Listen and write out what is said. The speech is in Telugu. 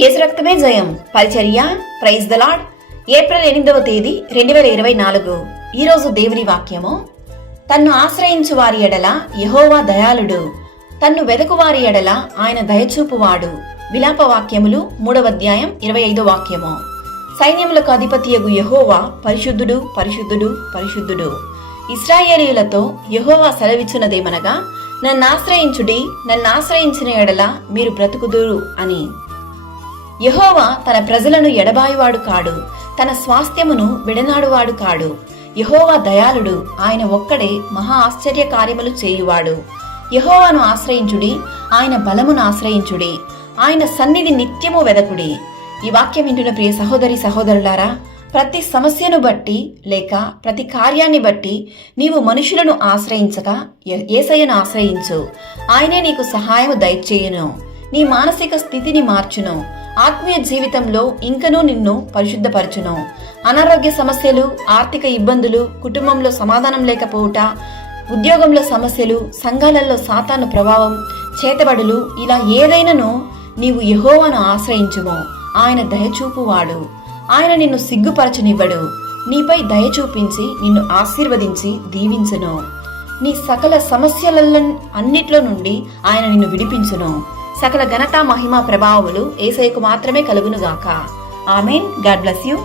యేసు రక్తమే జయం పరిచర్య ప్రైజ్ ద లార్డ్. ఏప్రిల్ 8వ తేదీ 2024. ఈరోజు దేవుని వాక్యము, తన్ను ఆశ్రయించు వారి ఎడల యెహోవా దయాళుడు, తన్ను వెదకు వారి ఎడల ఆయన దయచూపువాడు. విలాప వాక్యములు 3వ అధ్యాయం 25వ వాక్యము. సైన్యములకు అధిపతియగు యెహోవా పరిశుద్ధుడు పరిశుద్ధుడు పరిశుద్ధుడు. ఇశ్రాయేలీయులతో యెహోవా సెలవిచ్చినదేమనగా, నన్నాశ్రయించుడి, నన్నాశ్రయించిన ఎడల మీరు బ్రతుకుదురు అని. యెహోవా తన ప్రజలను ఎడబాయువాడు కాడు, తన స్వాస్థ్యమును విడనాడువాడు కాడు. యెహోవా దయాళుడు, ఆయన ఒక్కడే మహా ఆశ్చర్య కార్యములు చేయువాడు. యెహోవాను ఆశ్రయించుడి, ఆయన బలమును ఆశ్రయించుడి, ఆయన సన్నిధి నిత్యము వెదకుడి. ఈ వాక్యం వింటున్న ప్రియ సహోదరి సహోదరులారా, ప్రతి సమస్యను బట్టి లేక ప్రతి కార్యాన్ని బట్టి నీవు మనుషులను ఆశ్రయించక యేసయ్యను ఆశ్రయించు. ఆయనే నీకు సహాయము దయచేయును, నీ మానసిక స్థితిని మార్చును, ఆత్మీయ జీవితంలో ఇంకనూ నిన్ను పరిశుద్ధపరచును. అనారోగ్య సమస్యలు, ఆర్థిక ఇబ్బందులు, కుటుంబంలో సమాధానం లేకపోవుట, ఉద్యోగంలో సమస్యలు, సంఘాలలో సాతాను ప్రభావం, చేతబడులు, ఇలా ఏదైనాను నీవు యెహోవాను ఆశ్రయించుము. ఆయన దయచూపువాడు, ఆయన నిన్ను సిగ్గుపరచనివ్వడు, నీపై దయ చూపించి నిన్ను ఆశీర్వదించి దీవించును. నీ సకల సమస్యల అన్నిట్లో నుండి ఆయన నిన్ను విడిపించును. సకల ఘనత మహిమ ప్రభావములు యేసయ్యకు మాత్రమే కలుగునుగాక. ఆమేన్. God bless you.